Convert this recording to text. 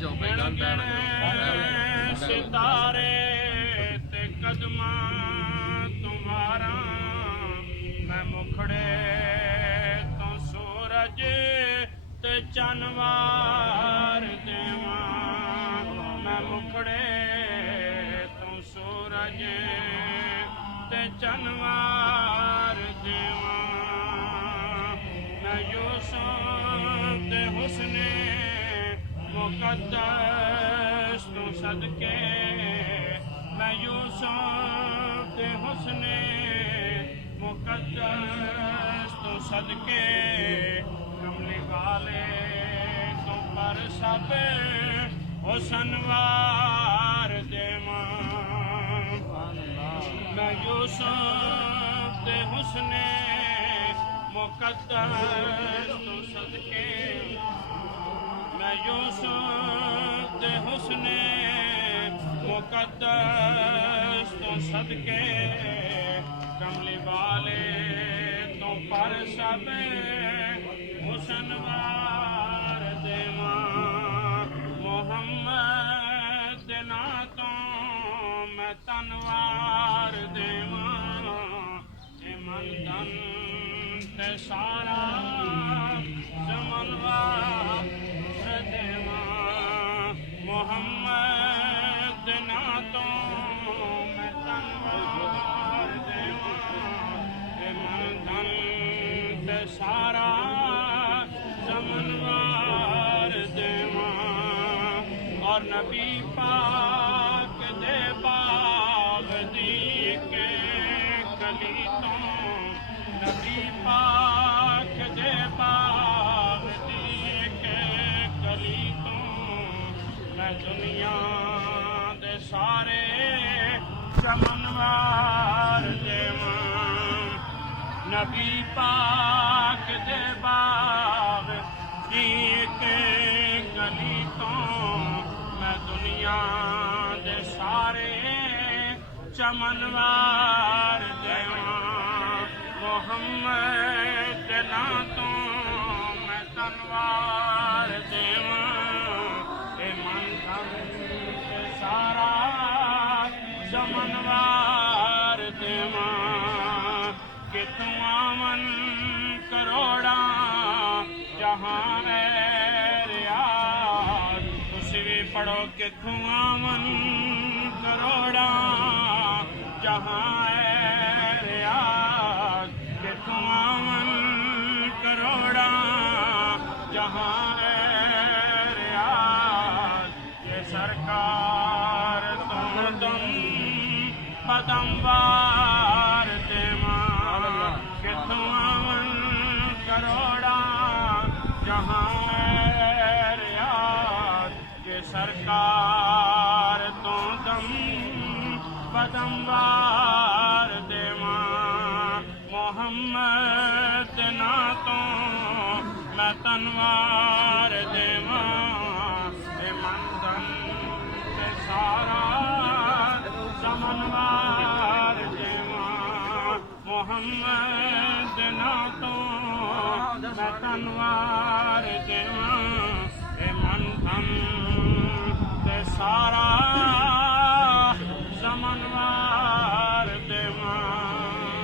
ਜਾਓ ਭਾਈ ਗੱਲ ਪੈਣ ਸਿਤਾਰੇ ਤੇ ਕਦਮਾਂ ਤੁਮਾਰਾ ਮੈਂ ਮੁਖੜੇ ਤੋਂ ਸੂਰਜ ਤੇ ਚੰਨਵਾਰ ਦੇਵਾਂ ਮੈਂ ਮੁਖੜੇ ਤੋਂ ਸੂਰਜ ਤੇ ਚੰਨਵਾਰ ਦੇਵਾਂ ਮੈਂ ਯੂਸੁਫ ਦੇ ਹੁਸਨੇ ਮੁਕੱਦਸ ਤੋਂ ਸਦਕੇ मैं यूसुफ दे हुस्ने मुकद्दस तो सदके कमली वाले तो पर सब हुस्नवार देवां मैं यूसुफ दे हुस्ने मुकद्दस तो सदके मैं यूसुफ दे हुस्ने मुकद्दस तो सदके कमली वाले तो पर सब हुस्नवार देवां मुहम्मद दे नां तो मैं तनवार देवां ए मन तन ते सारा जमनवार देवां मुहम्मद ना तो मैं तनवार देवां ए मन धन ते सारा जमनवार देवां और नबी पाक दे बाग दी के कली तो नबी पाक दे बाग दी के कली तो मैं दुनिया दे सारे चमनवार देवां नबी पाक दे बाग दी के गली तो मैं दुनिया दे सारे चमनवार देवां मुहम्मद दे नां तो मैं तनवार देवां ए मन धन ते सारा जमनवार देवां कि तू आवन करोड़ा जहां है रियाज तुसी भी पढ़ो कि तू आवन करोड़ा जहां है रियाज कि तू आवन करोड़ा जहां है सरकार तुम पदमवार देवां कि तू आवन करोड़ा जहां रियाज ये सरकार तुम पदमवार देवां मुहम्मद ना तो मैं तनवार देवां सारा समनवार देवां मुहम्मद ना तो मैं तनवार देवां ए मन धन